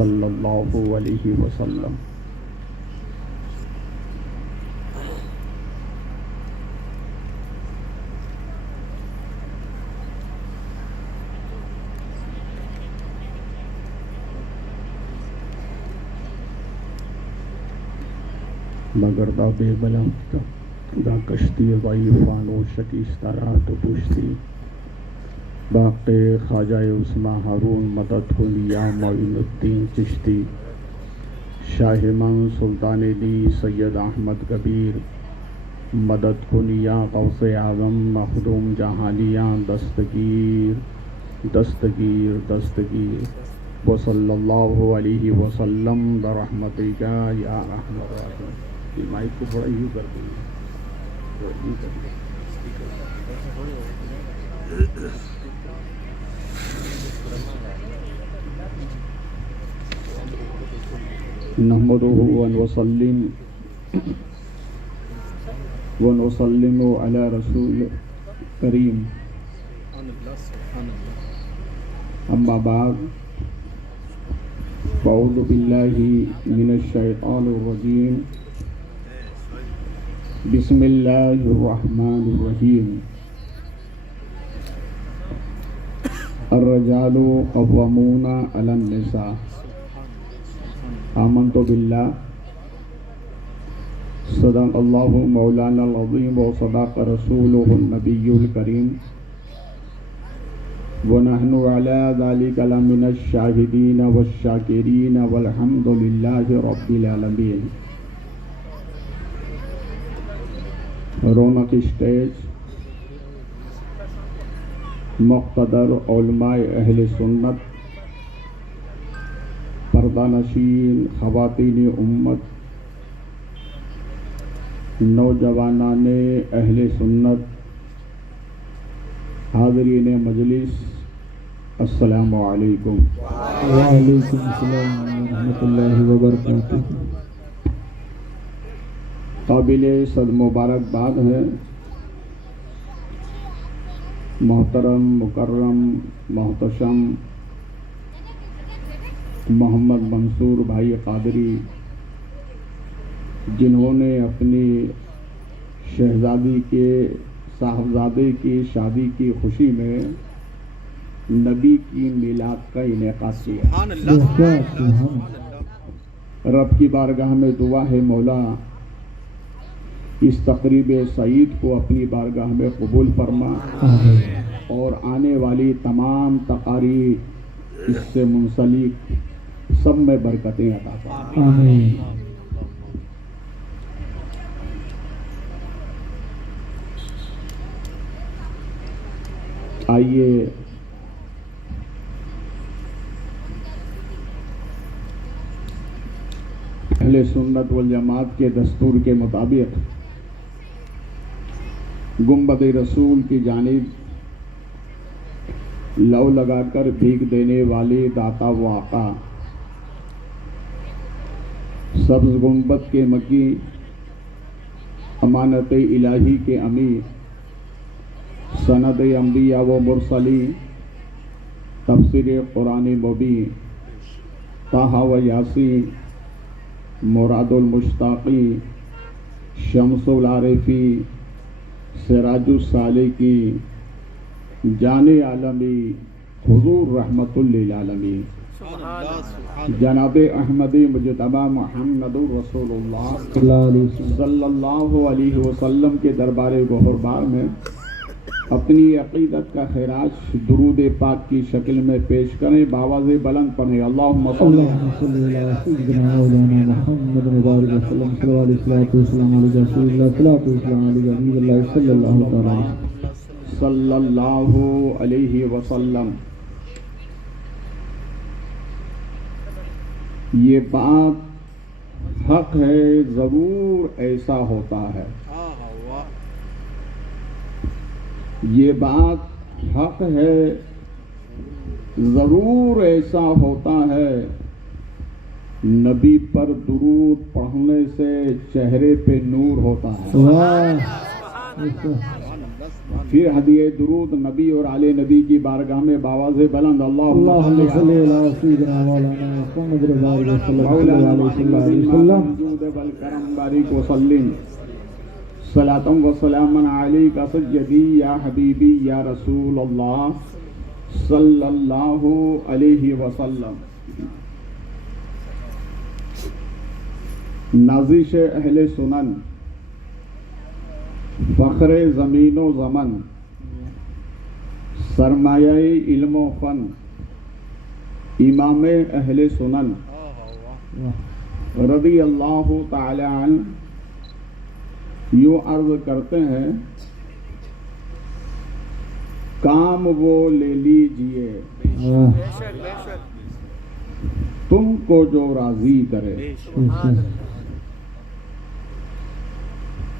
صلی اللہ علیہ وسلم۔ مگر دا بے بلا دا کشتی ضعیفان و شکستہ رات پشتی باقی خواجہ عثمان ہارون مدد یا معین الدین چشتی شاہ من سلطان دی سید احمد کبیر مدد کنیا غوث اعظم مخدوم جہانیاں دستگیر دستگیر دستگیر وصلی اللہ علیہ وسلم برحمتک یا ارحم الراحمین۔ یہ مائک کو تھوڑا یوں کر دیں، نحمده ونسلم علی رسول کریم، اما بعد فاعوذ باللہ من الشیطان الرجیم، بسم اللہ الرحمن الرحیم۔ الرجال قوامون علی النساء، آمنت باللہ، صدق اللہ مولانا العظیم و صدق رسولہ النبی الکریم، ونحن علی ذلک لمن الشاہدین والشاکرین والحمد للہ رب العالمین۔ رونق اسٹیج، مقتدر علماء اہل سنت، پردہ نشین خواتین امت، نوجوانان اہل سنت، حاضرین مجلس، السلام علیکم۔ وعلیکم السلام ورحمۃ اللہ وبرکاتہ۔ قابل صد مبارکباد ہے محترم مکرم محتشم محمد منصور بھائی قادری، جنہوں نے اپنی شہزادی کے صاحبزادے کی شادی کی خوشی میں نبی کی میلاد کا انعقاد کیا۔ رب کی بارگاہ میں دعا ہے مولا اس تقریب سعید کو اپنی بارگاہ میں قبول فرما اور آنے والی تمام تقاریب اس سے منسلک سب میں برکتیں عطا فرما۔ آئیے اہل سنت والجماعت کے دستور کے مطابق گنبد رسول کی جانب لو لگا کر بھیک دینے والے داتا و آقا، سبز گنبد کے مکی، امانت الہی کے امیر، سند انبیاء و مرسلین، تفسیر قرآن مبین، طٰہٰ و یاسین، مراد المشتاقین، شمس العارفین، سراج السالکین، جان عالمی، حضور رحمت للعالمین، جناب احمد مجتبی محمد رسول اللہ صلی اللہ علیہ وسلم کے دربار گوہربار میں اپنی عقیدت کا خراج درود پاک کی شکل میں پیش کریں، بآواز بلند پڑھیں، اللہم صلی علی سیدنا مولانا محمد مبارک وسلم، صلی اللہ علیہ وسلم، صلی اللہ علیہ وسلم۔ یہ بات حق ہے، ضرور ایسا ہوتا ہے، یہ بات حق ہے، ضرور ایسا ہوتا ہے، نبی پر درود پڑھنے سے چہرے پہ نور ہوتا ہے۔ پھر ہدیہ درود نبی اور آل نبی کی بارگاہ میں باواز بلند اللهم صل على سيدنا مولانا محمد رضوان صلی اللہ علیہ وسلم الجود والکرم بارک وسلم صلاۃ و سلام علیک سیدی یا حبیبی یا رسول اللہ صلی اللہ علیہ وسلم. نازش اہل سنن، فخر زمین و زمن، سرمایہ علم و فن، امام اہل سنن رضی اللہ تعالی عنہ یوں عرض کرتے ہیں، کام وہ لے لیجئے تم کو جو راضی کرے.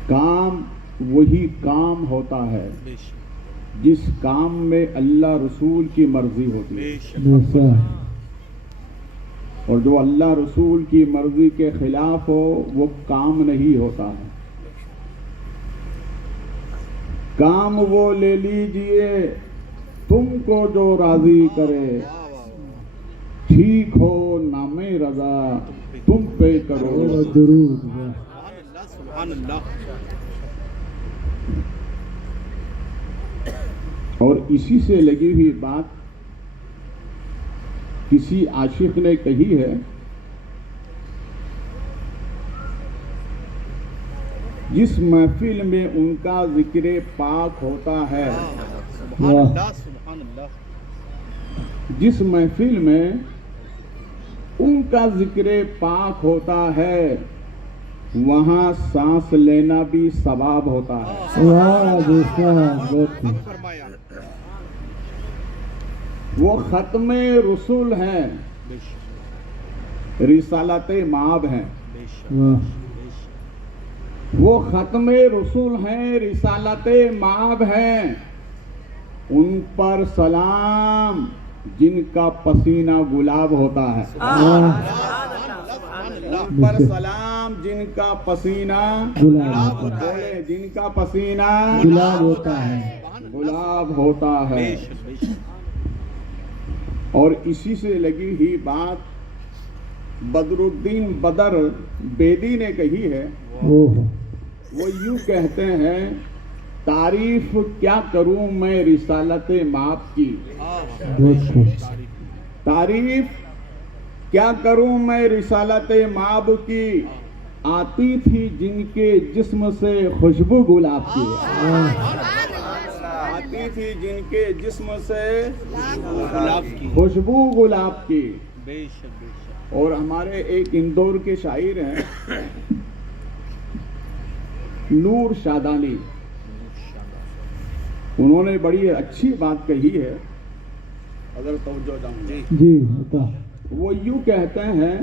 کام وہی کام ہوتا ہے جس کام میں اللہ رسول کی مرضی ہوتی ہے، اور جو اللہ رسول کی مرضی کے خلاف ہو وہ کام نہیں ہوتا ہے. کام وہ لے لیجئے تم کو جو راضی کرے، ٹھیک ہو نام رضا تم پہ کرو درود. اور اسی سے لگی ہوئی بات کسی عاشق نے کہی ہے، جس محفل میں ان کا ذکر پاک ہوتا ہے، جس محفل میں ان کا ذکر پاک ہوتا ہے وہاں سانس لینا بھی ثواب ہوتا ہے. وہ ختم رسول ہیں، رسالت مآب ہیں. وہ ختم رسول ہیں، رسالت مآب ہیں. ان پر سلام جن کا پسینہ گلاب ہوتا ہے. ان پر سلام جن کا پسینہ گلاب ہوتا ہے، جن کا پسینہ گلاب ہوتا ہے، گلاب ہوتا ہے. اور اسی سے لگی ہوئی بات بدر الدین بدر بیدی نے کہی ہے. وہ یوں کہتے ہیں، تعریف کیا کروں میں رسالت مآب کی، تعریف کیا کروں میں رسالت مآب کی، آتی تھی جن کے جسم سے خوشبو گلاب کی، آتی تھی جن کے جسم سے خوشبو گلاب کی. اور ہمارے ایک اندور کے شاعر ہیں نور شادانی، انہوں نے بڑی اچھی بات کہی ہے، اگر توجہ چاہوں جی. وہ یوں کہتے ہیں،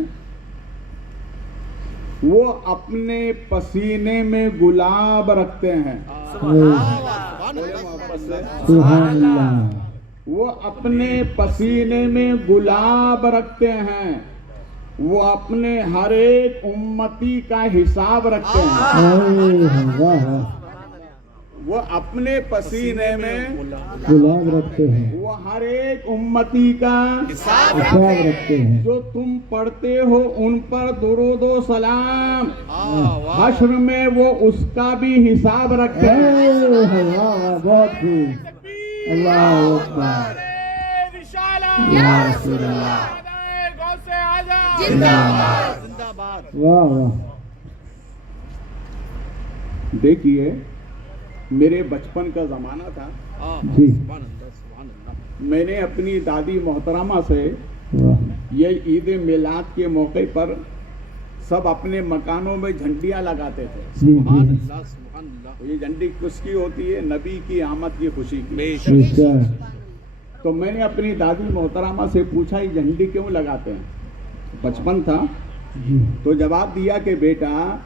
وہ اپنے پسینے میں گلاب رکھتے ہیں. سبحان اللہ. وہ اپنے پسینے میں گلاب رکھتے ہیں، وہ اپنے ہر ایک امتی کا حساب رکھتے ہیں. وہ اپنے پسینے میں گلاب رکھتے ہیں، وہ ہر ایک امتی کا حساب رکھتے ہیں. جو تم پڑھتے ہو ان پر درود و سلام، حشر میں وہ اس کا بھی حساب رکھتے ہیں. بہت خوب. اللہ اکبر. یا رسول اللہ. واہ واہ. دیکھیے میرے بچپن کا زمانہ تھا، جی. میں نے اپنی دادی محترمہ سے یہ عید میلاد کے موقع پر سب اپنے مکانوں میں جھنڈیاں لگاتے تھے. یہ جھنڈی کس کی ہوتی ہے؟ نبی کی آمد کی خوشی کی. تو میں نے اپنی دادی محترمہ سے پوچھا یہ جھنڈی کیوں لگاتے ہیں؟ بچپن تھا تو جواب دیا کہ بیٹا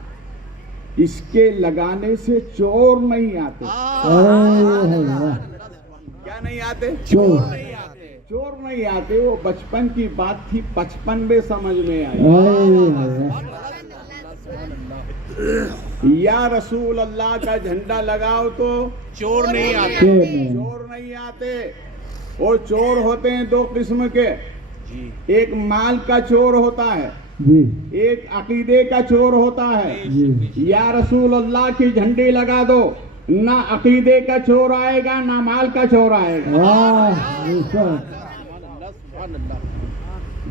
اس کے لگانے سے چور نہیں آتے. کیا نہیں آتے؟ چور. چور نہیں آتے. وہ بچپن کی بات تھی، بچپن میں سمجھ میں آئی. یا رسول اللہ کا جھنڈا لگاؤ تو چور نہیں آتے. چور نہیں آتے. اور چور ہوتے ہیں دو قسم کے. جی ایک مال کا چور ہوتا ہے, جی ایک عقیدے کا چور ہوتا ہے. جی یا رسول اللہ کی جھنڈی لگا دو, نہ عقیدے کا چور آئے گا نہ مال کا چور آئے گا. واہ بے شک سبحان اللہ.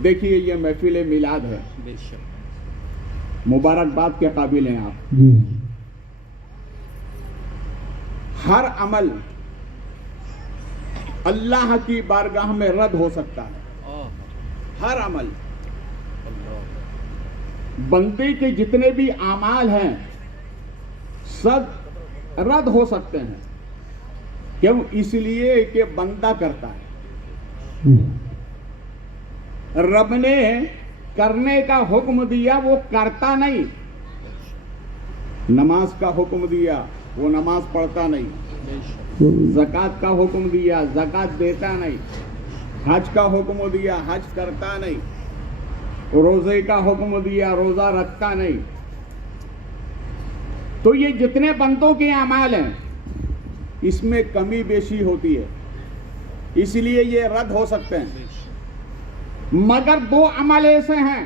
دیکھیے یہ محفل میلاد ہے, بے شک. مبارکباد کے قابل ہیں آپ. جی ہر عمل اللہ کی بارگاہ میں رد ہو سکتا ہے. ہر عمل, بندے کے جتنے بھی اعمال ہیں سب رد ہو سکتے ہیں. کیوں؟ اس لیے کہ بندہ کرتا ہے. رب نے کرنے کا حکم دیا, وہ کرتا نہیں. نماز کا حکم دیا, وہ نماز پڑھتا نہیں. زکوٰۃ کا حکم دیا, زکوٰۃ دیتا نہیں. حج کا حکم دیا, حج کرتا نہیں. روزے کا حکم دیا, روزہ رکھتا نہیں. تو یہ جتنے بندوں کے اعمال ہیں اس میں کمی بیشی ہوتی ہے, اس لیے یہ رد ہو سکتے ہیں. مگر دو عمل ایسے ہیں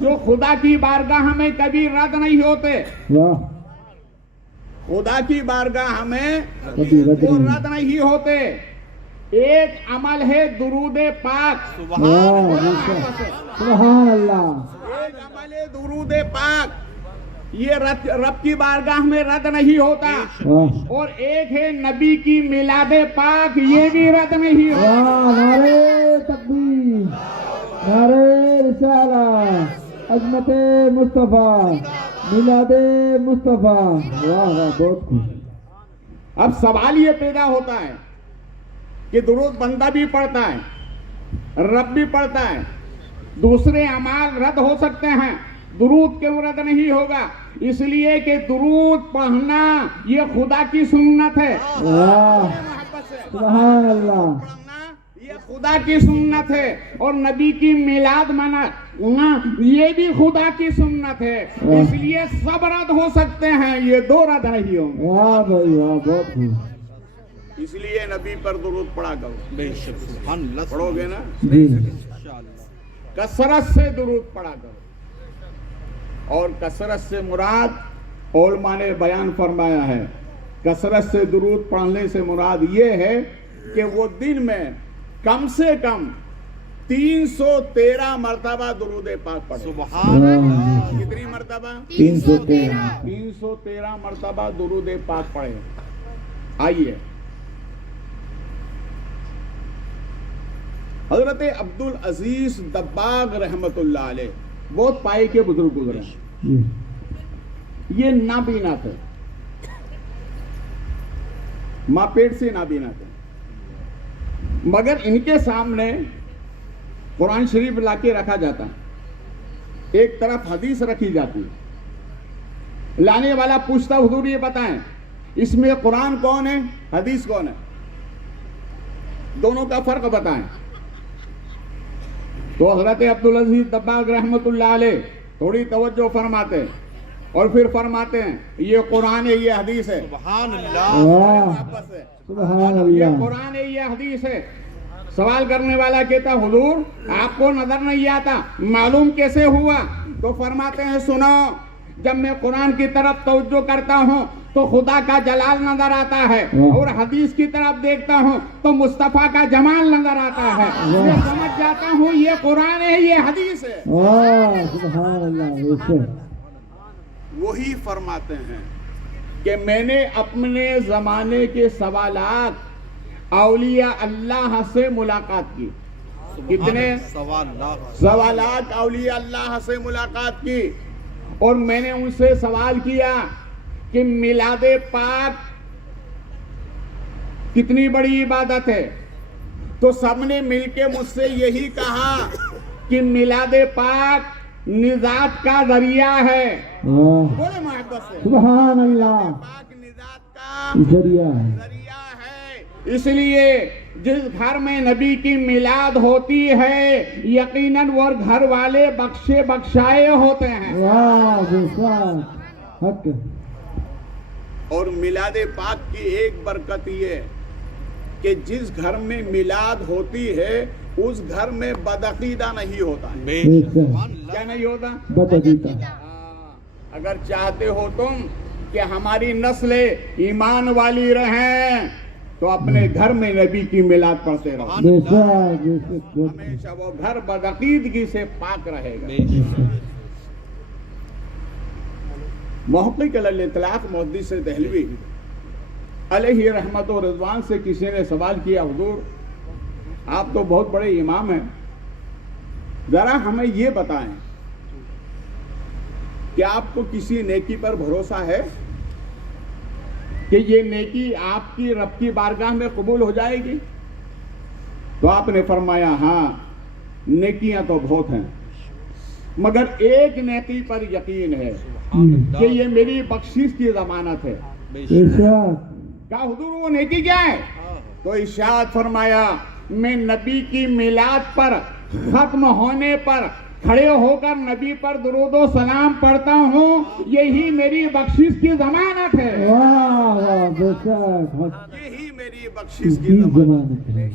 جو خدا کی بارگاہ میں کبھی رد نہیں ہوتے. واہ خدا کی بارگاہ میں کبھی رد وہ نہیں. رد نہیں ہوتے. ایک عمل ہے درود پاک. واہ بے شک سبحان اللہ. ایک عمل ہے درود پاک, یہ رب کی بارگاہ میں رد نہیں ہوتا. واہ اور ایک ہے نبی کی میلاد پاک, یہ بھی رد نہیں ہوتا. واہ نعرے تکبیر, نعرے رسالہ, عظمت مصطفیٰ, میلاد مصطفیٰ. واہ واہ بہت خوش. اب سوال یہ پیدا ہوتا ہے کہ درود بندہ بھی پڑھتا ہے, رب بھی پڑھتا ہے, دوسرے اعمال رد ہو سکتے ہیں, درود کیوں رد نہیں ہوگا؟ اس لیے کہ درود پڑھنا یہ خدا کی سنت ہے. واہ سبحان اللہ. پڑھنا یہ خدا کی سنت ہے, اور نبی کی میلاد منانا یہ بھی خدا کی سنت ہے. اس لیے سب رد ہو سکتے ہیں, یہ دو رد نہیں ہوں گے. واہ بھائی واہ بہت خوش. اس لیے نبی پر درود پڑھا کرو. بے شک سبحان اللہ. پڑھو گے نا, جی انشاءاللہ. کثرت سے درود پڑھا کرو. اور کثرت سے مراد علماء نے بیان فرمایا ہے, کثرت سے درود پڑھنے سے مراد یہ ہے کہ وہ دن میں کم سے کم 313 مرتبہ درود پاک پڑھے. سبحان اللہ. کتنی مرتبہ؟ 313. 313 مرتبہ درود پاک پڑھے. آئیے, حضرت عبدالعزیز دباغ رحمت اللہ علیہ بہت پائے کے بزرگ گزرے ہیں. جی یہ نابینا تھے, ماں پیٹ سے نابینا تھے, مگر ان کے سامنے قرآن شریف لا کے رکھا جاتا, ایک طرف حدیث رکھی جاتی. لانے والا پوچھتا, حضور یہ بتائیں اس میں قرآن کون ہے, حدیث کون ہے, دونوں کا فرق بتائیں. تو حضرت عبدالعزیز دباغ رحمت اللہ علیہ تھوڑی توجہ فرماتے اور پھر فرماتے ہیں یہ قرآن ہے, یہ حدیث ہے. سبحان اللہ. واہ سبحان یہ اللہ. قرآن ہے, یہ حدیث ہے. سوال کرنے والا کہتا, حضور آپ کو نظر نہیں آتا, معلوم کیسے ہوا؟ تو فرماتے ہیں سنو, جب میں قرآن کی طرف توجہ کرتا ہوں تو خدا کا جلال نظر آتا ہے, اور حدیث کی طرف دیکھتا ہوں تو مصطفیٰ کا جمال نظر آتا ہے. میں سمجھ جاتا ہوں یہ قرآن ہے, یہ حدیث ہے. واہ سبحان اللہ. بے شک وہی فرماتے ہیں کہ میں نے اپنے زمانے کے سوالات اولیاء اللہ سے ملاقات کی. کتنے سوالات اولیاء اللہ سے ملاقات کی, اور میں نے ان سے سوال کیا کہ میلاد پاک کتنی بڑی عبادت ہے. تو سب نے مل کے مجھ سے یہی کہا کہ میلاد پاک نجات کا ذریعہ ہے. بولے محبت سے, سبحان اللہ. پاک نجات کا ذریعہ ہے. ذریعہ ہے. اس لیے جس گھر میں نبی کی میلاد ہوتی ہے یقیناً وہ گھر والے بخشے بخشائے ہوتے ہیں. واہ بے شک حق اور میلاد پاک کی ایک برکت یہ ہے کہ جس گھر میں میلاد ہوتی ہے اس گھر میں بدعقیدہ نہیں ہوتا ہے. بے بے شک. شک. سبحان اللہ. کیا نہیں ہوتا؟ بدعقیدہ اگر چاہتے ہو تم کہ ہماری نسل ایمان والی رہیں تو اپنے گھر میں نبی کی میلاد پڑھتے رہو. بے شک بے شک ہمیشہ وہ گھر بدعقیدگی سے پاک رہے گا. بے شک. محقق علی الاطلاق محدث دہلوی علیہ رحمت و رضوان سے کسی نے سوال کیا، حضور آپ تو بہت بڑے امام ہیں، ذرا ہمیں یہ بتائیں کہ آپ کو کسی نیکی پر بھروسہ ہے کہ یہ نیکی آپ کی رب کی بارگاہ میں قبول ہو جائے گی؟ تو آپ نے فرمایا ہاں نیکیاں تو بہت ہیں، مگر ایک نیکی پر یقین ہے سبحان اللہ. کہ یہ میری بخشش کی ضمانت ہے. بے بے شک. شک کہا حضور وہ نیکی کیا ہے؟ تو ارشاد فرمایا میں نبی کی میلاد پر ختم ہونے پر کھڑے ہو کر نبی پر درود و سلام پڑھتا ہوں، یہی میری بخشش کی ضمانت ہے. واہ واہ بے شک حق یہی میری بخشش کی کی ضمانت زبان ہے.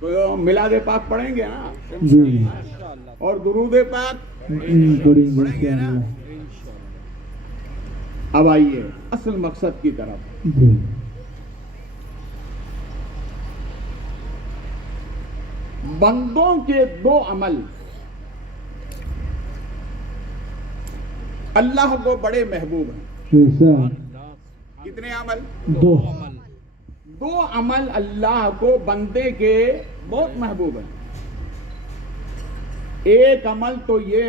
تو میلاد پاک پڑھیں گے نا جی انشاءاللہ. اور درود پاک. پڑھیں گے انشاءاللہ. اب آئیے اصل مقصد کی طرف. جی بندوں کے دو عمل اللہ کو بڑے محبوب ہیں. بے شک اللہ. کتنے عمل؟ دو عمل. دو عمل اللہ کو بندے کے بہت محبوب ہیں. ایک عمل تو یہ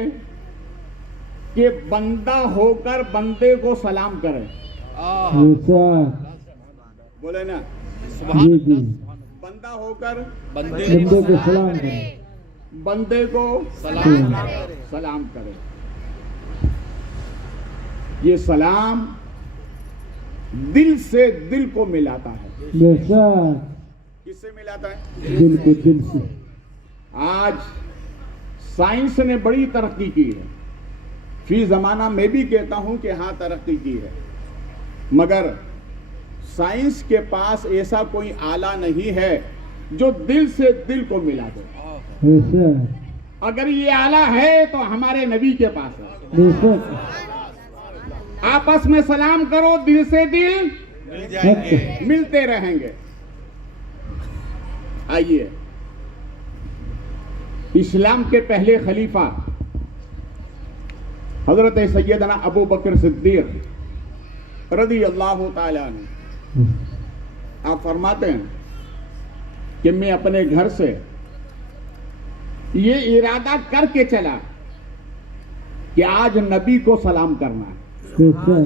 کہ بندہ ہو کر بندے کو سلام کرے. بے شک بولے نا، سبحان جی جی اللہ. بندہ ہو کر بندے بندے کو سلام کریں. بندے کو سلام سلام کرے. یہ سلام دل سے دل کو ملاتا ہے. بے شک کس سے ملاتا ہے؟ دل کو دل سے. آج سائنس نے بڑی ترقی کی ہے، فی زمانہ میں بھی کہتا ہوں کہ ہاں ترقی کی ہے، مگر سائنس کے پاس ایسا کوئی آلہ نہیں ہے جو دل سے دل کو ملا دے. بے شک اگر یہ آلہ ہے تو ہمارے نبی کے پاس ہے. بے شک آپس میں سلام کرو، دل سے دل مل جائیں گے. ملتے رہیں گے. آئیے اسلام کے پہلے خلیفہ حضرت سیدنا ابو بکر صدیق رضی اللہ تعالیٰ عنہ آپ فرماتے ہیں کہ میں اپنے گھر سے یہ ارادہ کر کے چلا کہ آج نبی کو سلام کرنا ہے. بے شک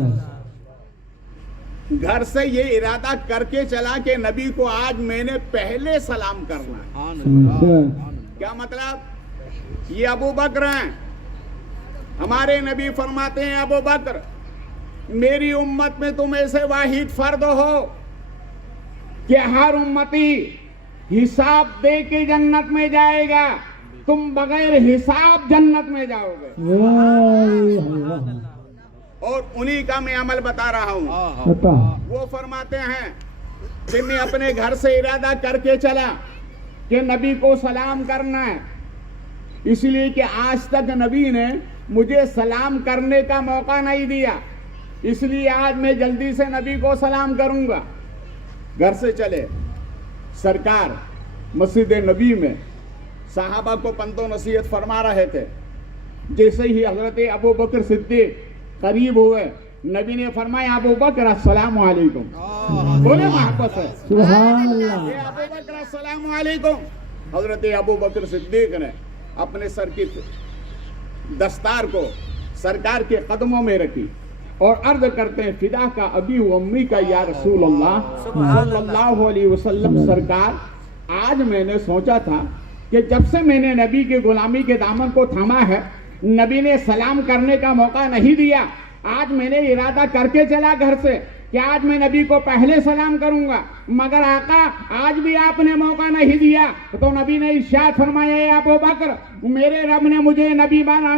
گھر سے یہ ارادہ کر کے چلا کہ نبی کو آج میں نے پہلے سلام کرنا ہے. سبحان اللہ. سبحان اللہ. کیا مطلب؟ یہ ابو بکر ہیں، ہمارے نبی فرماتے ہیں ابو بکر میری امت میں تم ایسے واحد فرد ہو کہ ہر امتی حساب دے کے جنت میں جائے گا، تم بغیر حساب جنت میں جاؤ گے. واہ واہ اور انہی کا میں عمل بتا رہا ہوں. عطا وہ فرماتے ہیں کہ میں اپنے گھر سے ارادہ کر کے چلا کہ نبی کو سلام کرنا ہے، اس لیے کہ آج تک نبی نے مجھے سلام کرنے کا موقع نہیں دیا، اس لیے آج میں جلدی سے نبی کو سلام کروں گا. گھر سے چلے، سرکار مسجد نبی میں صحابہ کو پند و نصیحت فرما رہے تھے. جیسے ہی حضرت ابو بکر صدیق قریب ہوئے، نبی نے فرمایا ابو بکر السلام علیکم. بولے محبت ہے سبحان اللہ. اے ابو بکر السلام علیکم. حضرت ابو بکر صدیق نے اپنے سر کی دستار کو سرکار کے قدموں میں رکھی اور عرض کرتے ہیں فدا کا ابی و امی کا یا رسول اللہ صلی اللہ علیہ وسلم. سرکار آج میں نے سوچا تھا کہ جب سے میں نے نبی کی غلامی کے دامن کو تھاما ہے، نبی نے سلام کرنے کا موقع نہیں دیا. آج میں نے ارادہ کر کے چلا گھر سے کہ آج میں نبی کو پہلے سلام کروں گا، مگر آقا آج بھی آپ نے موقع نہیں دیا. تو نبی نے ارشاد فرمایا اے ابو بکر میرے رب نے مجھے نبی بنا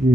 جی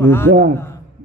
ارشاد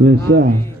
ارشاد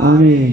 آمین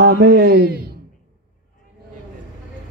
آمین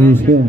ارشاد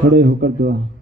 کھڑے ہو کر دعا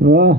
واہ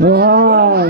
واہ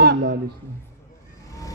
صلی اللہ علیہ وسلم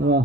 واہ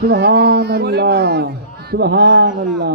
سبحان اللہ سبحان اللہ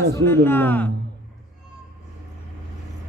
رسول اللہ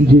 جی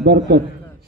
برکت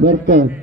برکت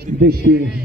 دکھتی نہیں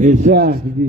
ایسا جی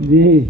جی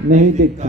نہیں دکھتا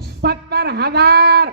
70,000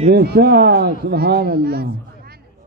بے شک سبحان اللہ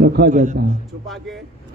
رکھا جاتا ہے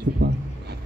چھپا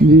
جی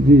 جی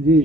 جی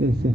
ویسے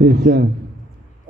بے شک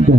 جی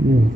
جی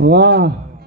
واہ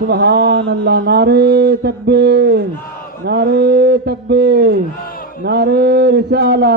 سبحان اللہ نعرے تکبیر نعرے تکبیر نعرے رسالہ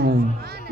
ہے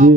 جی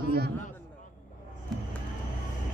سبحان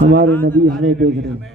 ہمارے نبی ہمیں دیکھ رہے ہیں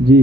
جی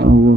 وہ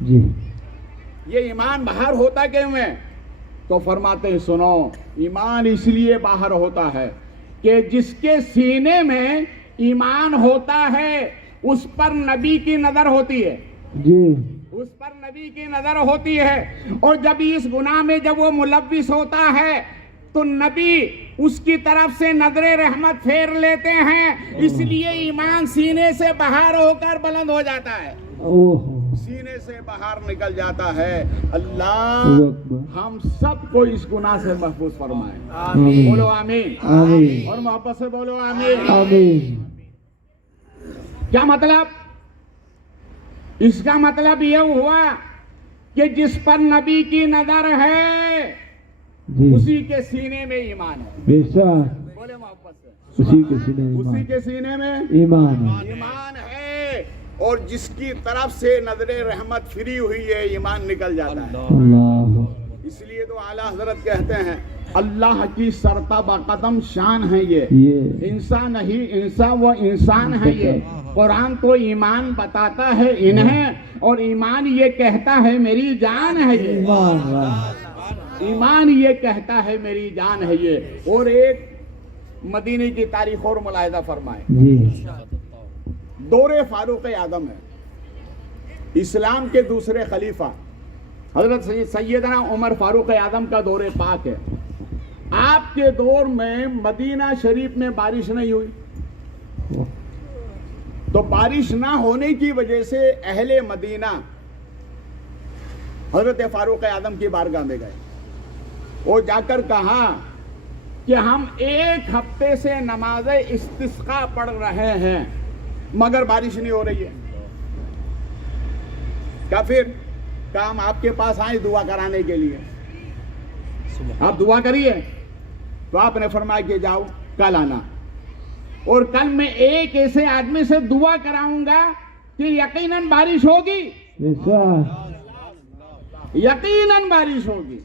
جی یہ ایمان باہر ہوتا کیوں ہے؟ تو فرماتے ہیں سنو، ایمان اس لیے باہر ہوتا ہے کہ جس کے سینے میں ایمان ہوتا ہے اس پر نبی کی نظر ہوتی ہے، جی اس پر نبی کی نظر ہوتی ہے، اور جب اس گناہ میں جب وہ ملوث ہوتا ہے تو نبی اس کی طرف سے نظر رحمت پھیر لیتے ہیں، اس لیے ایمان سینے سے باہر ہو کر بلند ہو جاتا ہے، اوہ سینے سے باہر نکل جاتا ہے۔ اللہ اکبر، ہم سب کو اس گناہ سے محفوظ فرمائے، آمین بولو آمین، آمین اور محبت سے بولو آمین۔ آمین کیا مطلب؟ اس کا مطلب یہ ہوا کہ جس پر نبی کی نظر ہے جی اسی کے سینے میں ایمان ہے، بے شک بولے محبت سے، اسی کے سینے میں اسی ایمان کے سینے میں ایمان ہے۔ ایمان ہے، اور جس کی طرف سے نظر رحمت پھری ہوئی ہے ایمان نکل جاتا ہے۔ اللہ اس لیے تو اعلیٰ حضرت کہتے ہیں اللہ کی سرتابہ قدم شان ہے یہ انسان نہیں، انسان وہ انسان ہے یہ۔ قرآن تو ایمان بتاتا ہے انہیں، اور ایمان یہ کہتا ہے میری جان ہے یہ، ایمان ہے۔ ایمان یہ کہتا ہے میری جان ہے یہ۔ اور ایک مدینے کی تاریخ اور ملاحظہ فرمائے، جی دور فاروق اعظم ہے، اسلام کے دوسرے خلیفہ حضرت سیدنا عمر فاروق اعظم کا دور پاک ہے۔ آپ کے دور میں مدینہ شریف میں بارش نہیں ہوئی، تو بارش نہ ہونے کی وجہ سے اہل مدینہ حضرت فاروق اعظم کی بارگاہ میں گئے اور جا کر کہا کہ ہم 1 ہفتے سے نماز استسقاء پڑھ رہے ہیں مگر بارش نہیں ہو رہی ہے۔ کیا پھر کام آپ کے پاس آئے دعا کرانے کے لیے، آپ دعا کریے، تو آپ نے فرمایا کہ جاؤ کل آنا، اور کل میں ایک ایسے آدمی سے دعا کراؤں گا کہ یقیناً بارش ہوگی، بے شک یقیناً بارش ہوگی۔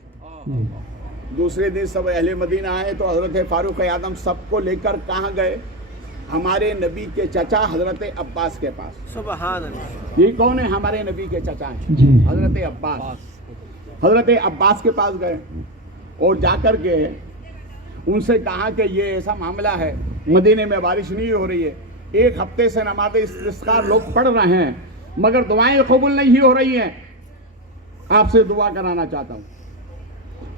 دوسرے دن سب اہل مدینہ آئے تو حضرت فاروق اعظم سب کو لے کر کہاں گئے؟ ہمارے نبی کے چچا حضرت عباس کے پاس۔ سبحان اللہ۔ یہ کون ہے؟ ہمارے نبی کے چچا ہیں، جی حضرت عباس۔ حضرت عباس کے پاس گئے اور جا کر کے ان سے کہا کہ یہ ایسا معاملہ ہے، مدینے میں بارش نہیں ہو رہی ہے، 1 ہفتے سے نماز استسقاء لوگ پڑھ رہے ہیں مگر دعائیں قبول نہیں ہو رہی ہیں، آپ سے دعا کرانا چاہتا ہوں۔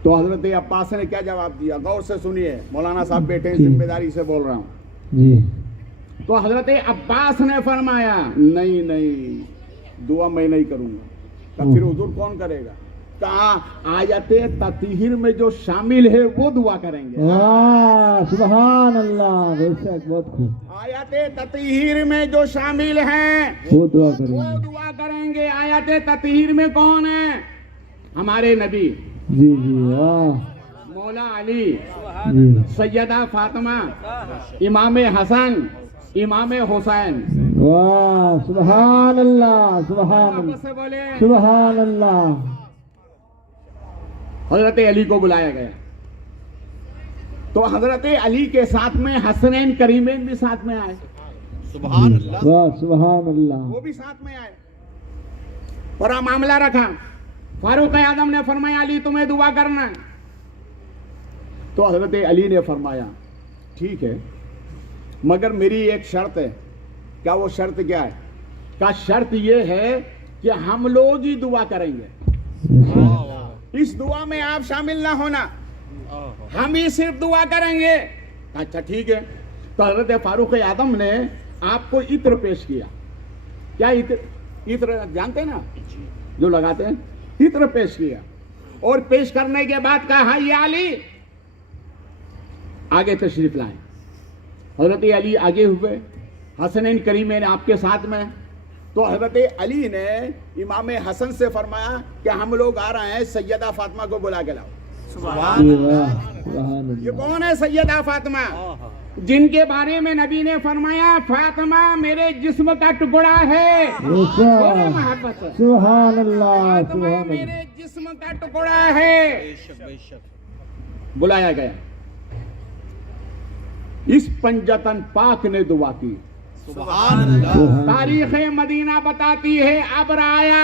تو حضرت عباس نے کیا جواب دیا؟ غور سے سنیے، مولانا صاحب بیٹھے ہیں، ذمہ داری سے بول رہا ہوں۔ جی تو حضرت عباس نے فرمایا نہیں دعا میں نہیں کروں گا۔ تو پھر حضور کون کرے گا؟ کہا آیت تطہیر میں جو شامل ہے وہ دعا کریں گے۔ واہ سبحان اللہ، بے شک بہت خوب، آیت تطہیر میں جو شامل ہیں وہ دعا کریں وہ گے۔ دعا کریں گے۔ آیت تطہیر میں کون ہے؟ ہمارے نبی، جی جی واہ مولا علی، جی سیدہ فاطمہ، امام حسن، امام حسین۔ واہ سبحان اللہ، سبحان آپس اللہ، سے بولے سبحان اللہ۔ حضرت علی کو بلایا گیا تو حضرت علی کے ساتھ میں حسنین کریمین بھی ساتھ میں آئے، سبحان اللہ۔ واہ سبحان اللہ، وہ بھی ساتھ میں آئے، پورا معاملہ رکھا۔ فاروق اعظم نے فرمایا علی تمہیں دعا کرنا ہے، تو حضرت علی نے فرمایا ٹھیک ہے مگر میری ایک شرط ہے۔ کیا وہ شرط کیا ہے؟ کیا شرط یہ ہے کہ ہم لوگ ہی دعا کریں گے، اس دعا میں آپ شامل نہ ہونا، ہم ہی صرف دعا کریں گے۔ اچھا ٹھیک ہے۔ تو حضرت فاروق اعظم نے آپ کو عطر پیش کیا۔ کیا عطر جانتے ہیں نا جو لگاتے ہیں؟ عطر پیش کیا، اور پیش کرنے کے بعد کہا یا علی آگے تشریف لائیں۔ حضرت علی آگے ہوئے، حسنین کریمین آپ کے ساتھ میں۔ تو حضرت علی نے امام حسن سے فرمایا کہ ہم لوگ آ رہے ہیں، سیدہ فاطمہ کو بلا کے لاؤ۔ سبحان واہ سبحان یہ اللہ، کون ہے؟ سیدہ فاطمہ، جن کے بارے میں نبی نے فرمایا فاطمہ میرے جسم کا ٹکڑا ہے، بے شک، بولے محبت سے، سبحان اللہ، فاطمہ سبحان اللہ۔ میرے جسم کا ٹکڑا ہے۔ بلایا گیا، اس پنجتن پاک نے دعا کی۔ سبحان اللہ۔ تاریخ مدینہ بتاتی ہے ابر آیا،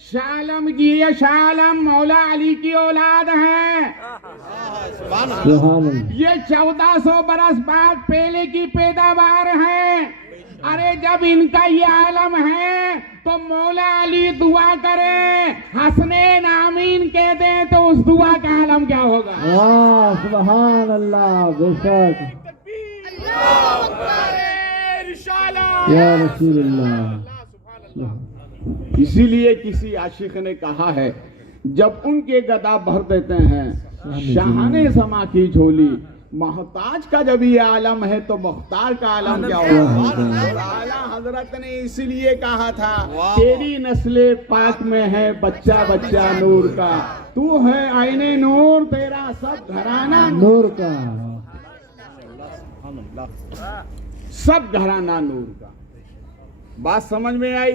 شاہ عالم کی یہ شاہ عالم مولا علی کی اولاد ہیں. سبحان اللہ. یہ 1400 برس بعد پہلے کی پیداوار ہے. ارے جب ان کا یہ عالم ہے تو مولا علی دعا کرے حسنین آمین کہہ دیں تو اس دعا کا عالم کیا ہوگا؟ واہ سبحان اللہ. بے شک یا رسول اللہ. اسی لیے کسی عاشق نے کہا ہے جب ان کے گدا بھر دیتے ہیں شاہانے سما کی جھولی، محتاج کا جب یہ عالم ہے تو مختار کا عالم کیا ہوگا؟ اعلیٰ حضرت نے اسی لیے کہا تھا تیری نسل پاک میں ہے بچہ بچہ نور کا، تو ہے عین نور تیرا سب گھرانہ نور کا. سب گھرانہ نور کا. بات سمجھ میں آئی؟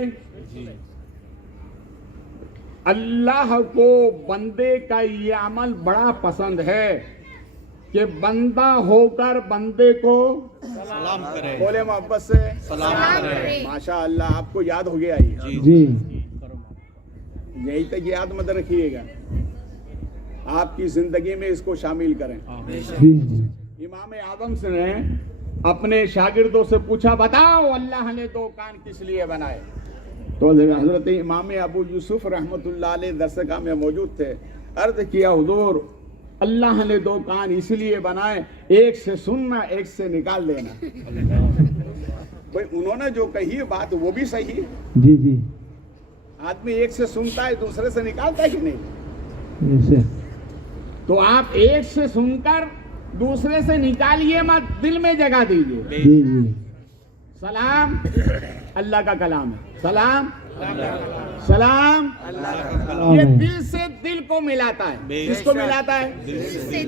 اللہ کو بندے کا یہ عمل بڑا پسند ہے کہ بندہ ہو کر بندے کو سلام کرے، بولے محبت سے سلام کرے. ماشاء اللہ. آپ کو یاد ہو گیا یہ، جی یہی تک یاد مت رکھیے گا، آپ کی زندگی میں اس کو شامل کریں. جی جی. امام اعظم سے نے اپنے شاگردوں سے پوچھا بتاؤ اللہ نے دو کان کس لیے بنائے؟ تو حضرت امام ابو یوسف رحمۃ اللہ علیہ درسگاہ میں موجود تھے. عرض کیا حضور اللہ نے دو کان اس لیے بنائے ایک سے سننا ایک سے نکال دینا. بھئی انہوں نے جو کہی بات وہ بھی صحیح. جی جی. آدمی ایک سے سنتا ہے دوسرے سے نکالتا ہے کہ نہیں؟ ایسے. تو آپ ایک سے سن کر دوسرے سے نکالیے مت، دل میں جگہ دیجیے. جی جی. سلام اللہ کا کلام ہے. سلام سلام یہ دل سے دل کو ملاتا ہے. کس کو ملاتا ہے؟ دل سے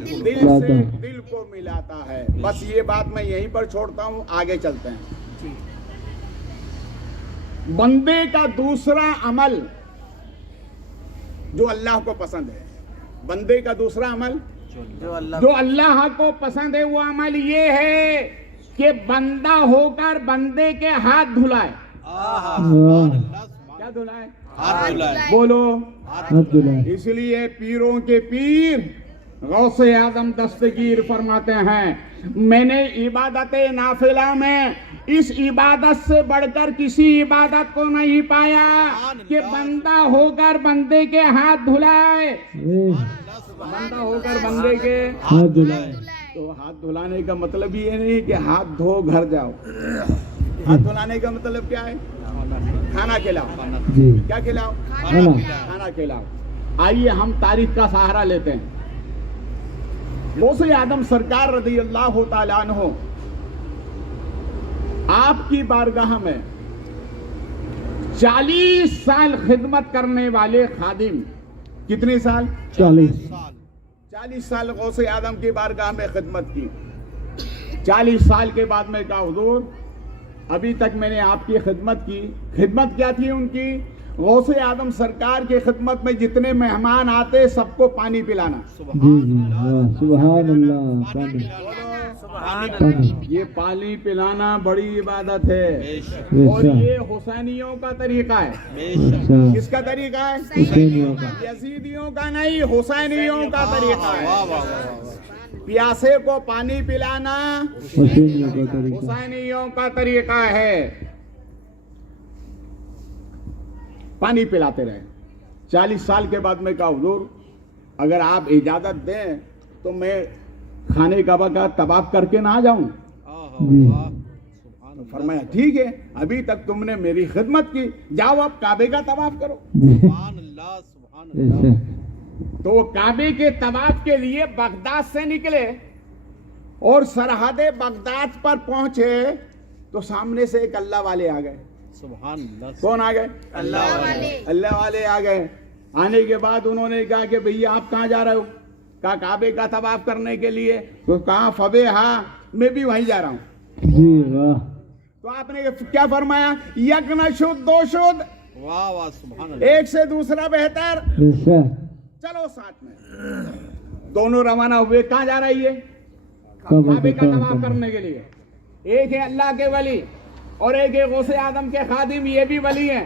دل کو ملاتا ہے. بس یہ بات میں یہیں پر چھوڑتا ہوں، آگے چلتے ہیں. بندے کا دوسرا عمل جو اللہ کو پسند ہے، بندے کا دوسرا عمل جو اللہ کو پسند ہے وہ عمل یہ ہے کہ بندہ ہو کر بندے کے ہاتھ دھلائے. کیا دھلائے؟ ہاتھ دھلائے. بولو. عبداللہ. اس لیے پیروں کے پیر غوث اعظم دستگیر فرماتے ہیں میں نے عبادت نافلہ میں اس عبادت سے بڑھ کر کسی عبادت کو نہیں پایا کہ بندہ ہو کر بندے کے ہاتھ دھلائے. بندہ ہو کر بندے کے ہاتھ دھلائے. تو ہاتھ دھلانے کا مطلب یہ نہیں کہ ہاتھ دھو گھر جاؤ. ہاتھ دھلانے کا مطلب کیا ہے؟ کھانا کھلاؤ. جی. کیا کھلاؤ؟ کھانا. کھانا کھلاؤ. آئیے ہم تاریخ کا سہارا لیتے ہیں. غوث اعظم سرکار رضی اللہ تعالیٰ عنہ آپ کی بارگاہ میں 40 سال خدمت کرنے والے خادم. کتنے سال؟ 40 سال غوث اعظم کی بارگاہ میں خدمت کی. 40 سال کے بعد میں کہا حضور ابھی تک میں نے آپ کی خدمت کی. خدمت کیا تھی ان کی؟ غوث اعظم سرکار کی خدمت میں جتنے مہمان آتے سب کو پانی پلانا. جی جی. سبحان اللہ. یہ پانی پلانا بڑی عبادت ہے اور اچھا. یہ حسینیوں کا طریقہ ہے. اچھا. کس کا طریقہ ہے؟ حسینیوں کا. یزیدیوں کا نہیں، حسینیوں کا طریقہ ہے. پیاسے کو پانی پلانا حسینیوں کا طریقہ. حسینیوں کا طریقہ ہے. پانی پلاتے رہے. 40 سال کے بعد میں کہا حضور اگر آپ اجازت دیں تو میں کھانے کعبہ کا طواف کر کے نہ آ جاؤں. جی. فرمایا ٹھیک ہے ابھی تک تم نے میری خدمت کی، جاؤ اب کعبے کا طواف کرو. جی. ایسے. تو وہ کعبے کے طواف کے لیے بغداد سے نکلے اور سرحد بغداد پر پہنچے تو سامنے سے ایک اللہ والے آ گئے. سبحان اللہ. کون آ گئے؟ اللہ والے. اللہ والے آ گئے. آنے کے بعد انہوں نے کہا کہ بھئی آپ کہاں جا رہے ہو؟ کہا کعبے کا طواف کرنے کے لیے. تو کہاں فبے ہاں میں بھی وہیں جا رہا ہوں. جی. واہ. تو آپ نے کیا فرمایا؟ یک نہ شد دو شد، واہ واہ سبحان اللہ. ایک سے دوسرا بہتر، ایسا. چلو ساتھ میں. دونوں روانہ ہوئے. کہاں جا رہی ہے؟ کعبہ کعبے کا کا طواف طواف. کرنے کے لیے. ایک ہے اللہ کے ولی اور ایک ہے غوث اعظم کے خادم، یہ بھی ولی ہیں.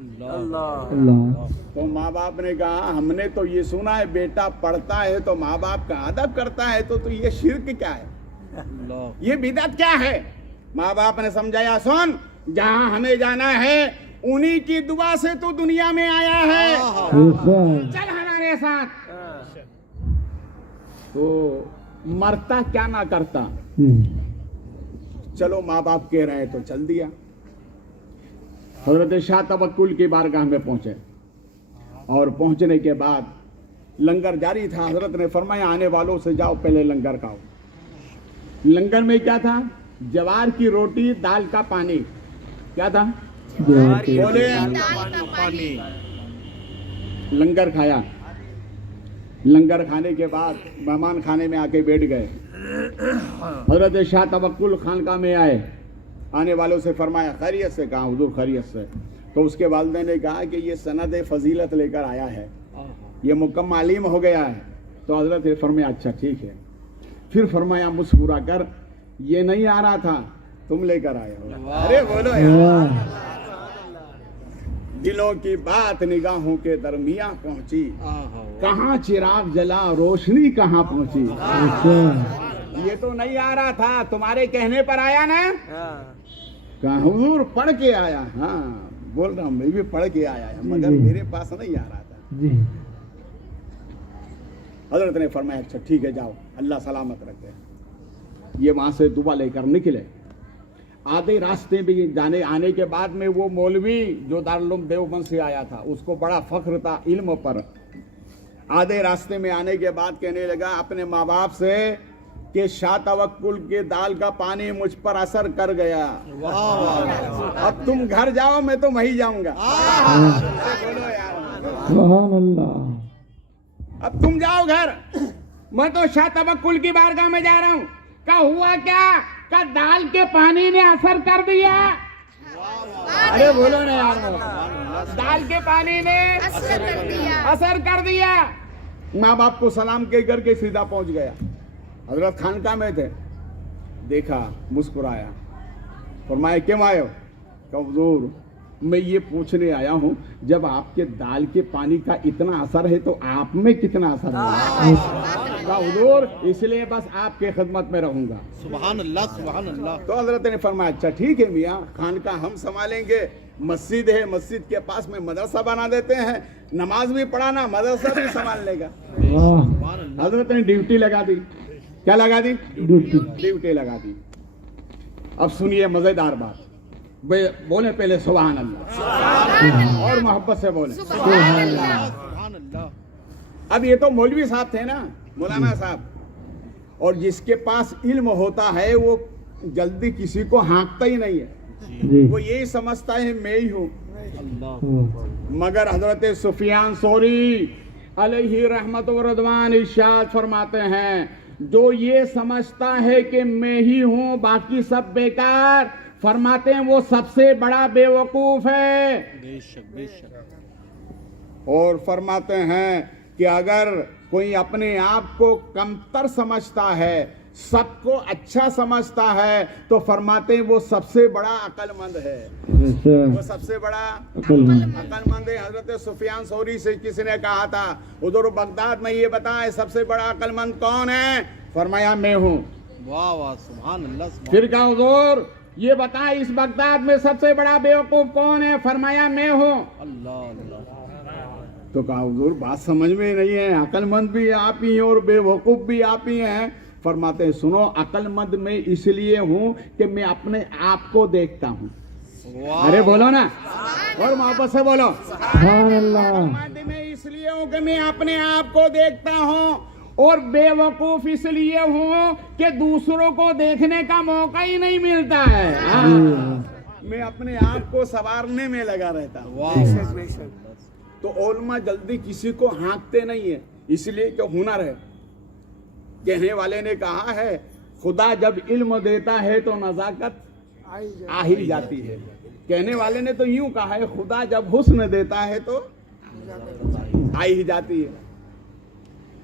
اللہ تو ماں باپ نے کہا ہم نے تو یہ سنا ہے بیٹا پڑھتا ہے تو ماں باپ کا ادب کرتا ہے، تو یہ شرک کیا ہے، اللہ یہ بدعت کیا ہے؟ ماں باپ نے سمجھایا سن جہاں ہمیں جانا ہے انہی کی دعا سے تو دنیا میں آیا ہے، چل ہمارے ساتھ۔ تو مرتا کیا نہ کرتا، چلو ماں باپ کہہ رہے تو چل دیا۔ حضرت شاہ توکل کی بارگاہ میں پہنچے اور پہنچنے کے بعد لنگر جاری تھا۔ حضرت نے فرمایا آنے والوں سے جاؤ پہلے لنگر کھاؤ۔ لنگر میں کیا تھا؟ جوار کی روٹی، دال کا پانی۔ کیا تھا؟ بولے پانی لنگر کھایا۔ لنگر کھانے کے بعد مہمان خانے میں آ کے بیٹھ گئے۔ حضرت شاہ توکل خانقاہ میں آئے، آنے والوں سے فرمایا خیریت سے؟ کہا حضور خیریت سے۔ تو اس کے والدین نے کہا کہ یہ سند فضیلت لے کر آیا ہے، یہ مکمل علیم ہو گیا ہے۔ تو حضرت نے فرمایا اچھا ٹھیک ہے۔ پھر فرمایا مسکرا کر یہ نہیں آ رہا تھا، تم لے کر آئے ہو۔ ارے بولو یار، دلوں کی بات نگاہوں کے درمیان پہنچی، کہاں چراغ جلا روشنی کہاں پہنچی۔ یہ تو نہیں آ رہا تھا، تمہارے کہنے پر آیا نا؟ کہا حضور پڑھ کے آیا۔ ہاں بول رہا ہوں میں بھی پڑھ کے آیا ہے، مگر میرے پاس نہیں آ رہا تھا۔ حضرت نے فرمایا اچھا ٹھیک ہے جاؤ، اللہ سلامت رکھے۔ یہ وہاں سے دعا لے کر نکلے۔ آدھے راستے بھی جانے آنے کے بعد میں وہ مولوی جو دارالعلوم دیوبند سے آیا تھا اس کو بڑا فخر تھا علم پر۔ آدھے راستے میں آنے کے بعد کہنے لگا اپنے ماں باپ سے کہ شاہ توکل کے دال کا پانی مجھ پر اثر کر گیا، اب تم گھر جاؤ میں تو وہیں جاؤں گا۔ سبحان اللہ۔ اب تم جاؤ گھر، میں تو شاہ توکل کی بارگاہ میں جا رہا ہوں۔ کہا ہوا کیا؟ کہا دال کے پانی نے اثر کر دیا۔ ارے بولو نا یار، دال کے پانی نے اثر کر دیا۔ ماں باپ کو سلام کر کے سیدھا پہنچ گیا۔ حضرت خانقاہ میں تھے، دیکھا مسکرایا، فرمایا کیوں آئے ہو؟ کہ حضور میں یہ پوچھنے آیا ہوں جب آپ کے دال کے پانی کا اتنا اثر ہے تو آپ میں کتنا اثر ہے؟ کہ حضور اس لیے بس آپ کے خدمت میں رہوں گا۔ سبحان اللہ سبحان اللہ۔ تو حضرت نے فرمایا اچھا ٹھیک ہے میاں، خانقاہ ہم سنبھالیں گے، مسجد ہے مسجد کے پاس میں مدرسہ بنا دیتے ہیں، نماز بھی پڑھانا مدرسہ بھی سنبھال لے گا۔ حضرت نے ڈیوٹی لگا دی۔ کیا لگا دی؟ ڈیوٹی لگا دی۔ اب سنیے مزیدار بات، بولے پہلے سبحان اللہ اور محبت سے بولے سبحان اللہ۔ اب یہ تو مولوی صاحب تھے نا، مولانا صاحب، اور جس کے پاس علم ہوتا ہے وہ جلدی کسی کو ہانکتا ہی نہیں ہے، وہ یہی سمجھتا ہے میں ہی ہوں۔ مگر حضرت سفیان ثوری علیہ رحمت و رضوان ارشاد فرماتے ہیں جو یہ سمجھتا ہے کہ میں ہی ہوں باقی سب بیکار، فرماتے ہیں وہ سب سے بڑا بے وقوف ہے۔ بے شک بے شک۔ اور فرماتے ہیں کہ اگر کوئی اپنے آپ کو کمتر سمجھتا ہے، سب کو اچھا سمجھتا ہے، تو فرماتے ہیں وہ سب سے بڑا عقل مند ہے۔ وہ سب سے بڑا عقل مند ہے۔ حضرت سفیان ثوری سے کسی نے کہا تھا حضور بغداد میں یہ بتائیں سب سے بڑا عقل مند کون ہے؟ فرمایا میں ہوں۔ واہ واہ سبحان اللہ سبحان پھر کہا حضور یہ بتائیں اس بغداد میں سب سے بڑا بیوقوف کون ہے؟ فرمایا میں ہوں۔ اللہ اللہ۔ تو کہا حضور بات سمجھ میں نہیں ہے، عقل مند بھی آپ ہی ہیں اور بے وقوف بھی آپ ہی ہیں۔ فرماتے ہیں سنو عقل مند میں اس لیے ہوں کہ میں اپنے آپ کو دیکھتا ہوں۔ ارے بولو نا اور محبت سے بولو۔ سبحان اللہ۔ عقل مند میں اس لیے ہوں کہ میں اپنے آپ کو دیکھتا ہوں، اور بے وقوف اس لیے ہوں کہ دوسروں کو دیکھنے کا موقع ہی نہیں ملتا ہے۔ میں اپنے آپ کو سنوارنے میں لگا رہتا ہوں۔ تو علماء جلدی کسی کو ہانکتے نہیں ہیں، اس لیے کہ ہنر ہے۔ کہنے والے نے کہا ہے خدا جب علم دیتا ہے تو نزاکت آ ہی جاتی ہے۔ کہنے والے نے تو یوں کہا ہے خدا جب حسن دیتا ہے تو آ ہی جاتی ہے۔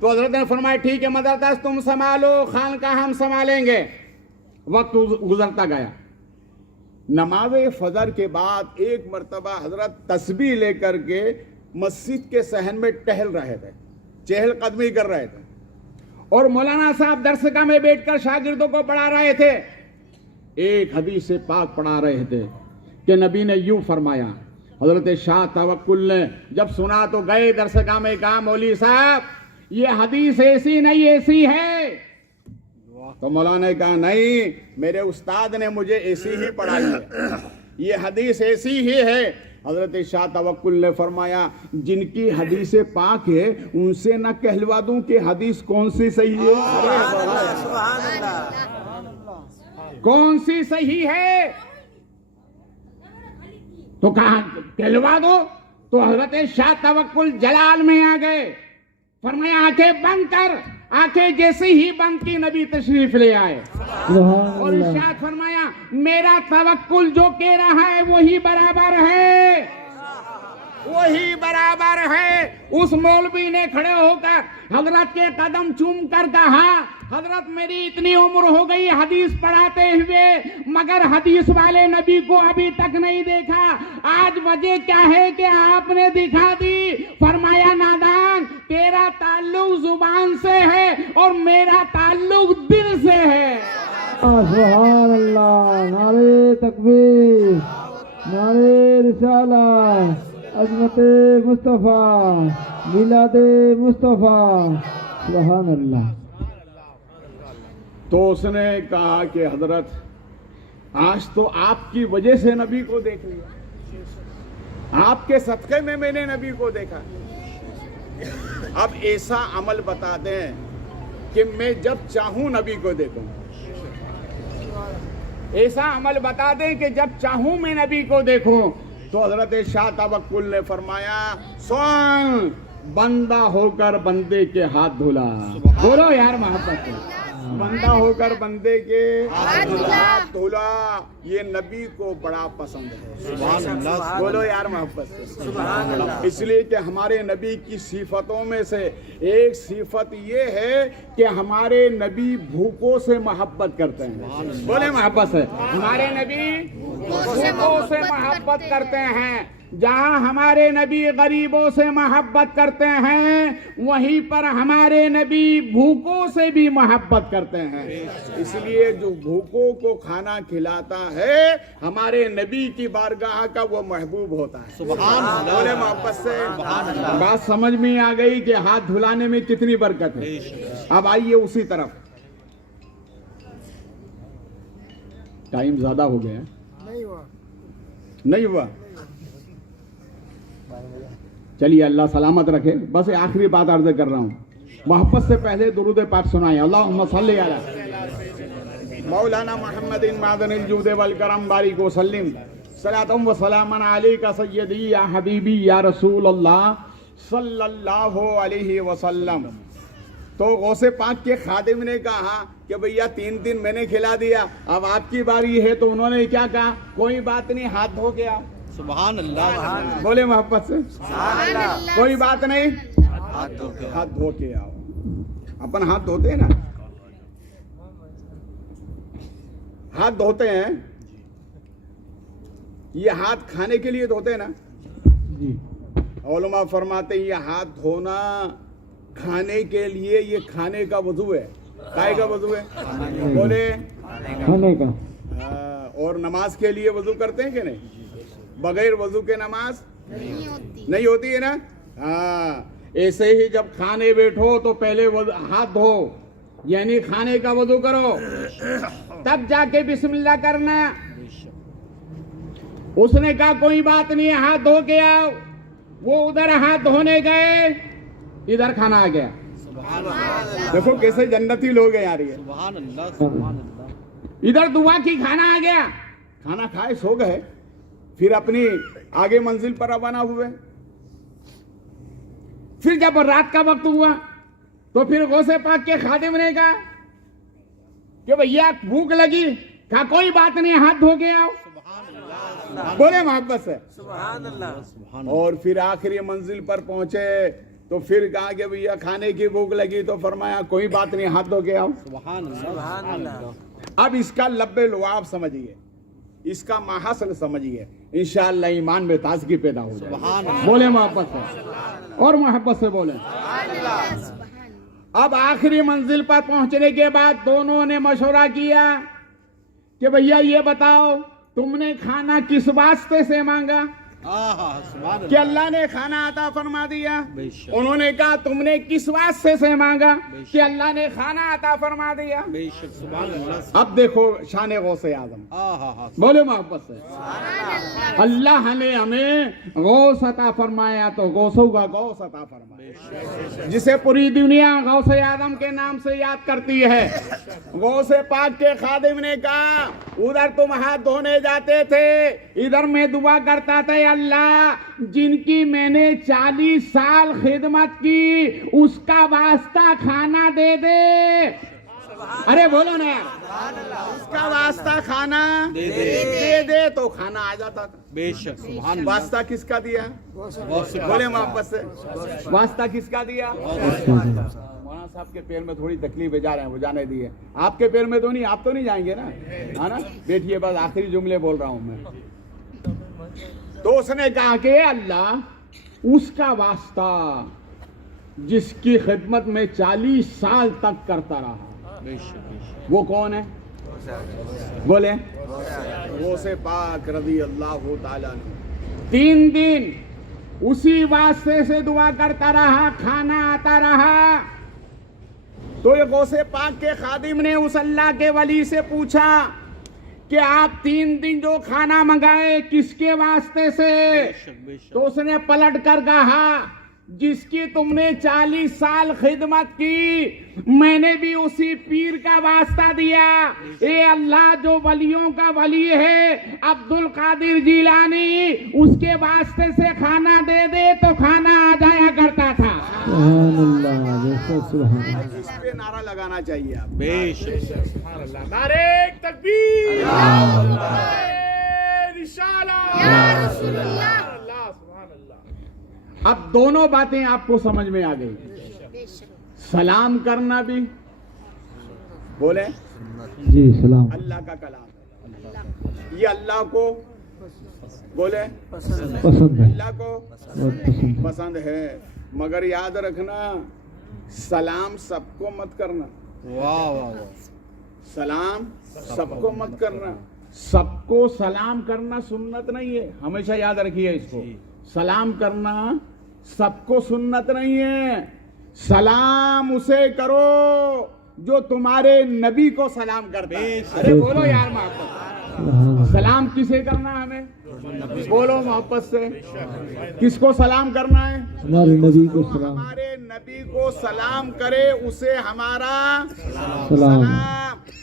تو حضرت نے فرمایا ٹھیک ہے مدرسہ تم سنبھالو، خانقاہ ہم سنبھالیں گے۔ وقت گزرتا گیا، نماز فجر کے بعد ایک مرتبہ حضرت تسبیح لے کر کے مسجد کے صحن میں ٹہل رہے تھے, چہل قدمی کر رہے تھے, اور مولانا صاحب درسگاہ میں بیٹھ کر شاگردوں کو پڑھا رہے تھے. ایک حدیث پاک پڑھا رہے تھے کہ نبی نے یوں فرمایا. حضرت شاہ توکل نے جب سنا تو گئے درسگاہ میں, کہا مولوی صاحب یہ حدیث ایسی نہیں ایسی ہے. تو مولانا نے کہا نہیں, میرے استاد نے مجھے ایسی ہی پڑھائی ہے, یہ حدیث ایسی ہی ہے. حضرت شاہ توکل نے فرمایا جن کی حدیث پاک ہے ان سے نہ کہلوا دوں کہ حدیث کون سی صحیح ہے, کون سی صحیح ہے, تو کہا کہلوا دو. تو حضرت شاہ توکل جلال میں آ گئے, فرمایا آنکھیں بند کر. آنکھیں جیسے ہی بند کی نبی تشریف لے آئے اور ارشاد فرمایا میرا توکل جو کہہ رہا ہے وہی برابر ہے, وہی برابر ہے. اس مولوی نے کھڑے ہو کر حضرت کے قدم چوم کر کہا حضرت میری اتنی عمر ہو گئی حدیث پڑھاتے ہوئے مگر حدیث والے نبی کو ابھی تک نہیں دیکھا, آج وجہ کیا ہے کہ آپ نے دکھا دی. فرمایا نادان تیرا تعلق زبان سے ہے اور میرا تعلق دل سے ہے. سبحان اللہ, نعرے تکبیر, نعرے رسالہ, عظمت مصطفیٰ, میلاد مصطفیٰ, سبحان اللہ. تو اس نے کہا کہ حضرت آج تو آپ کی وجہ سے نبی کو دیکھ لیا, آپ کے صدقے میں میں نے نبی کو دیکھا. اب ایسا عمل بتا دیں کہ میں جب چاہوں نبی کو دیکھوں, ایسا عمل بتا دیں کہ جب چاہوں میں نبی کو دیکھوں. تو حضرت شاہ توکل نے فرمایا سن بندہ ہو کر بندے کے ہاتھ دھولا. بولو یار محبت سے, بندہ ہو کر بندے کے ہاتھ دھولا, یہ نبی کو بڑا پسند ہے. بولو یار محبت سے. اس لیے کہ ہمارے نبی کی صفتوں میں سے ایک صفت یہ ہے کہ ہمارے نبی بھوکوں سے محبت کرتے ہیں. بولے محبت سے. ہمارے نبی بھوکوں سے محبت کرتے ہیں. جہاں ہمارے نبی غریبوں سے محبت کرتے ہیں وہیں پر ہمارے نبی بھوکوں سے بھی محبت کرتے ہیں. اس لیے جو بھوکوں کو کھانا کھلاتا ہے ہمارے نبی کی بارگاہ کا وہ محبوب ہوتا ہے. سبحان اللہ. بولے محبت سے. بات سمجھ میں آ گئی کہ ہاتھ دھلانے میں کتنی برکت ہے. اب آئیے اسی طرف. ٹائم زیادہ ہو گیا, نہیں ہوا. چلیے اللہ سلامت رکھے. بس آخری بات عرض کر رہا ہوں, محبت سے پہلے درود پاک سنائیں. اللہم صلی علی مولانا محمد معدن الجود والکرم بارک وسلم صلاۃ و سلاما علیک سیدی یا حبیبی یا رسول اللہ صلی اللہ علیہ وسلم. تو غوث پاک کے خادم نے کہا کہ بھیا 3 دن میں نے کھلا دیا, اب آپ کی باری ہے. تو انہوں نے کیا کہا, کوئی بات نہیں, ہاتھ دھو کے آؤ. سبحان اللہ. بولے محبت سے. کوئی بات نہیں, ہاتھ دھو کے آؤ. اپن ہاتھ دھوتے ہیں نا, ہاتھ دھوتے ہیں, یہ ہاتھ کھانے کے لیے دھوتے ہیں نا. علماء فرماتے ہیں یہ ہاتھ دھونا کھانے کے لیے, یہ کھانے کا وضو ہے. کائے کا وضو ہے؟ بولے کھانے کا. اور نماز کے لیے وضو کرتے ہیں کہ نہیں؟ بغیر وضو کے نماز نہیں ہوتی ہے نا. ہاں, ایسے ہی جب کھانے بیٹھو تو پہلے ہاتھ دھو, یعنی کھانے کا وضو کرو, تب جا کے بسم اللہ کرنا. اس نے کہا کوئی بات نہیں, ہاتھ دھو کے آؤ. وہ ادھر ہاتھ دھونے گئے, ادھر کھانا آ گیا. دیکھو کیسے جنتی لوگ ہیں یار. یہ سبحان اللہ. سبحان اللہ. ادھر دعا کی, کھانا آ گیا. کھانا کھائے سو گئے, پھر اپنی آگے منزل پر روانہ ہوئے. پھر جب رات کا وقت ہوا تو پھر غوث پاک کے خادم نے کہا کہ بھیا بھوک لگی. کہا کوئی بات نہیں, ہاتھ دھو کے آؤ. بولے محبت سے. سبحان اللہ. اور پھر آخری منزل پر پہنچے تو پھر کہا کہ بھیا کھانے کی بھوک لگی. تو فرمایا کوئی بات نہیں, ہاتھ دھو کے آؤ. سبحان اللہ. اب اس کا لب لعاب سمجھیے, اس کا ماحصل سمجھیے، انشاءاللہ ایمان میں تازگی پیدا ہو جائے. سبحان اللہ. بولے محبت سے اور محبت سے بولیں. اب آخری منزل پر پہنچنے کے بعد دونوں نے مشورہ کیا کہ بھیا یہ بتاؤ تم نے کھانا کس واسطے سے مانگا؟ سبحان کہ اللہ. اللہ نے کھانا عطا فرما دیا. بے شک. انہوں نے کہا تم نے کس واسطے سے مانگا؟ کہ اللہ نے کھانا عطا فرما دیا. بے شک. سبحان اللہ. اب دیکھو شان غوث اعظم، بولے محبت سے. اللہ نے ہمیں غوث عطا فرمایا تو غوثوں کا غوث عطا فرمایا، جسے پوری دنیا غوث اعظم کے نام سے یاد کرتی ہے. غوث پاک کے خادم نے کہا ادھر تم ہاتھ دھونے جاتے تھے، ادھر میں دعا کرتا تھا اللہ جن کی میں نے 40 سال خدمت کی اس کا واسطہ کھانا دے دے. ارے بولو نا یار، اس کا واسطہ کھانا دے دے تو کھانا آ جاتا تھا. بے شک. سبحان اللہ. واسطہ کس کا دیا؟ بولے محبت سے، واسطہ کس کا دیا؟ مولانا صاحب کے پیر میں تھوڑی تکلیف ہے، جا رہے ہیں وہ جانے دیے. آپ کے پیر میں تو نہیں، آپ تو نہیں جائیں گے نا، ہے نا؟ بیٹھیے بس آخری جملے بول رہا ہوں میں. تو اس نے کہا کہ اللہ اس کا واسطہ جس کی خدمت میں 40 سال تک کرتا رہا، بے شک. وہ کون ہے؟ بولے غوث پاک رضی اللہ تعالیٰ عنہ. 3 دن اسی واسطے سے دعا کرتا رہا، کھانا آتا رہا. تو یہ غوث پاک کے خادم نے اس اللہ کے ولی سے پوچھا کہ آپ 3 دن جو کھانا منگائے کس کے واسطے سے؟ تو اس نے پلٹ کر کہا جس کی تم نے 40 سال خدمت کی میں نے بھی اسی پیر کا واسطہ دیا. اے اللہ جو ولیوں کا ولی ہے عبد القادر جیلانی، اس کے واسطے سے کھانا دے دے تو کھانا آ جایا کرتا تھا. سبحان اللہ. بے شک. سبحان اللہ. اس پہ نعرہ لگانا چاہیے آپ. بے شک. نعرے تکبیر، اب دونوں باتیں آپ کو سمجھ میں آ گئی. سلام کرنا بھی، بولے جی سلام. اللہ کا کلام ہے، یہ اللہ کو بولے پسند ہے، اللہ کو بہت پسند ہے. پسند ہے. مگر یاد رکھنا سلام سب کو مت کرنا. واہ واہ واہ. سلام سب کو مت کرنا. سب کو سلام کرنا سنت نہیں ہے، ہمیشہ یاد رکھیے اس کو. سلام کرنا سب کو سنت نہیں ہے. سلام اسے کرو جو تمہارے نبی کو سلام کرتا ہے. ارے بولو یار محبت. سلام کسے کرنا ہے ہمیں؟ بولو محبت سے. کس کو سلام کرنا ہے؟ ہمارے نبی کو جو سلام. ہمارے نبی کو سلام کرے اسے ہمارا سلام.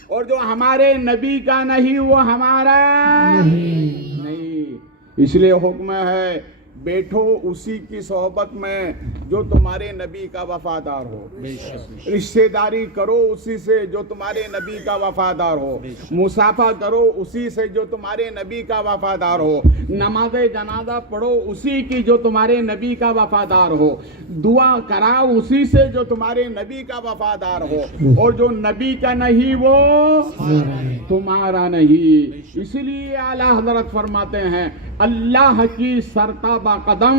اور جو ہمارے نبی کا نہیں وہ ہمارا نہیں. اس لیے حکم ہے بیٹھو اسی کی صحبت میں جو تمہارے نبی کا وفادار ہو. رشتہ داری کرو اسی سے جو تمہارے نبی کا وفادار ہو. مصافحہ کرو اسی سے جو تمہارے نبی کا وفادار ہو. نماز جنازہ پڑھو اسی کی جو تمہارے نبی کا وفادار ہو. دعا کراؤ اسی سے جو تمہارے نبی کا وفادار ہو. اور جو نبی کا نہیں وہ تمہارا نہیں. اس لیے اعلیٰ حضرت فرماتے ہیں اللہ کی سرتابہ قدم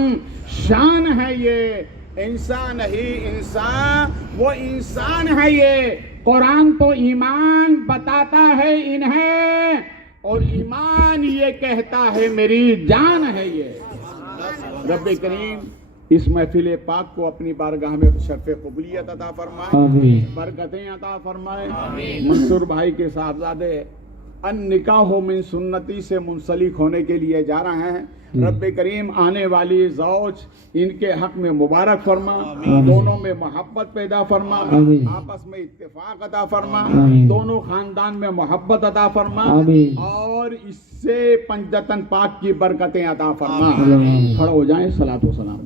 شان ہے یہ. انسان ہی انسان، وہ انسان ہے یہ. قرآن تو ایمان بتاتا ہے انہیں اور ایمان یہ کہتا ہے میری جان ہے یہ. رب کریم اس محفل پاک کو اپنی بارگاہ میں شرف قبولیت عطا فرمائے، آمین. برکتیں عطا فرمائے. منصور بھائی کے صاحبزادے ان نکاح من سنتی سے منسلک ہونے کے لیے جا رہے ہیں. رب کریم آنے والی زوج ان کے حق میں مبارک فرما. دونوں میں محبت پیدا فرما، آمین. آپس میں اتفاق عطا فرما. آمین. دونوں خاندان میں محبت عطا فرما آمین. اور اس سے پنجتن پاک کی برکتیں عطا فرما. آمین. کھڑے ہو جائیں. صلاۃ و سلام.